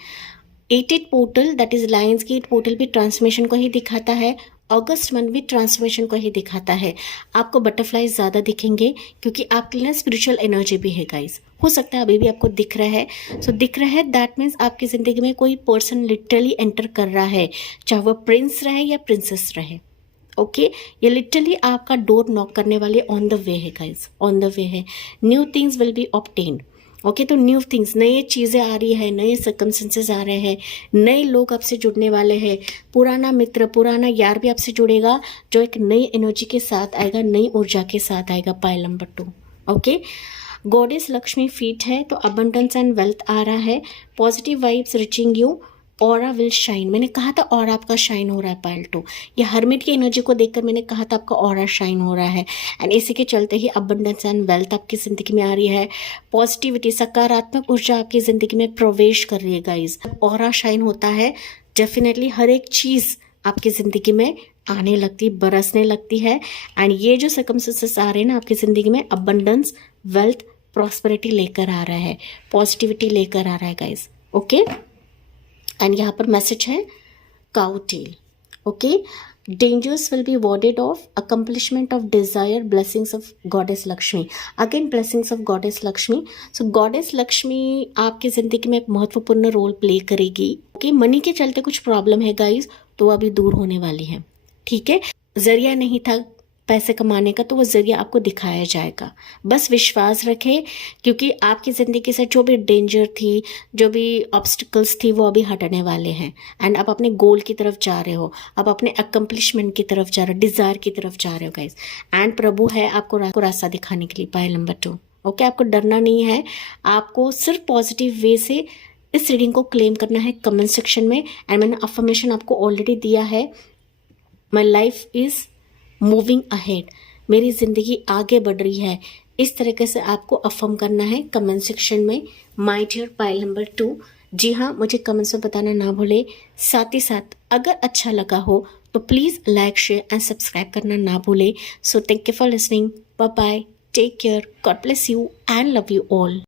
8 portal that is lions gate portal भी ट्रांसफॉर्मेशन को ही दिखाता है, अगस्त मंथ भी ट्रांसफॉर्मेशन को ही दिखाता है। आपको बटरफ्लाइज ज़्यादा दिखेंगे क्योंकि आपके लिए स्पिरिचुअल एनर्जी भी है गाइस। हो सकता है अभी भी आपको दिख रहा है, सो दिख रहा है दैट मीन्स आपकी ज़िंदगी में कोई पर्सन लिटरली एंटर कर रहा है, चाहे वह प्रिंस रहे या प्रिंसेस रहे। ओके, ये लिटरली आपका डोर नॉक करने वाले ऑन द वे है गाइस, ऑन द वे है। New things will be obtained. Okay, तो न्यू थिंग्स, नई चीज़ें आ रही है, नए सर्कमस्टेंसेस आ रहे हैं, नए लोग आपसे जुड़ने वाले हैं। पुराना मित्र, पुराना यार भी आपसे जुड़ेगा जो एक नई एनर्जी के साथ आएगा, नई ऊर्जा के साथ आएगा। Pile number 2। Okay, goddess Lakshmi feet है तो अबंडेंस एंड वेल्थ आ रहा है। Positive vibes reaching you, aura will shine. मैंने कहा था ऑरा आपका शाइन हो रहा है। पाइल 2, ये हर्मिट की एनर्जी को देखकर मैंने कहा था आपका ऑरा शाइन हो रहा है, एंड इसी के चलते ही अबंडेंस एंड वेल्थ आपकी ज़िंदगी में आ रही है। पॉजिटिविटी, सकारात्मक ऊर्जा आपकी ज़िंदगी में प्रवेश कर रही है गाइज। ऑरा शाइन होता है डेफिनेटली हर एक चीज़ आपकी ज़िंदगी में आने लगती, बरसने लगती है, एंड ये जो सर्कमस्टेंसेस आ रहे हैं ना आपकी ज़िंदगी में, अबंडेंस, वेल्थ, प्रॉस्पेरिटी लेकर आ रहा है, पॉजिटिविटी लेकर आ रहा है गाइज। ओके, एंड यहाँ पर मैसेज है cow tail. Okay, dangers will be warded off, accomplishment of desire, blessings of goddess Lakshmi. Again blessings of goddess Lakshmi. So goddess Lakshmi आपकी जिंदगी में एक महत्वपूर्ण रोल प्ले करेगी। ओके, मनी के चलते कुछ प्रॉब्लम है गाइज, तो अभी दूर होने वाली है। ठीक है, जरिया नहीं था पैसे कमाने का तो वो जरिया आपको दिखाया जाएगा। बस विश्वास रखें, क्योंकि आपकी ज़िंदगी से जो भी डेंजर थी, जो भी ऑब्स्टिकल्स थी, वो अभी हटने वाले हैं, एंड आप अपने गोल की तरफ जा रहे हो, आप अपने अकम्पलिशमेंट की तरफ जा रहे हो, डिज़ायर की तरफ जा रहे हो गाइस, एंड प्रभु है आपको रास्ता दिखाने के लिए। Pile number 2। ओके, आपको डरना नहीं है, आपको सिर्फ पॉजिटिव वे से इस रीडिंग को क्लेम करना है कमेंट सेक्शन में। एंड मैंने अफर्मेशन आपको ऑलरेडी दिया है, my life is moving ahead, मेरी ज़िंदगी आगे बढ़ रही है। इस तरीके से आपको अफर्म करना है कमेंट सेक्शन में, माय डियर पाइल नंबर 2। जी हाँ, मुझे कमेंट्स में बताना ना भूले। साथ ही साथ अगर अच्छा लगा हो तो please like, share and subscribe करना ना भूले। So thank you for listening, bye bye, take care, God bless you and love you all.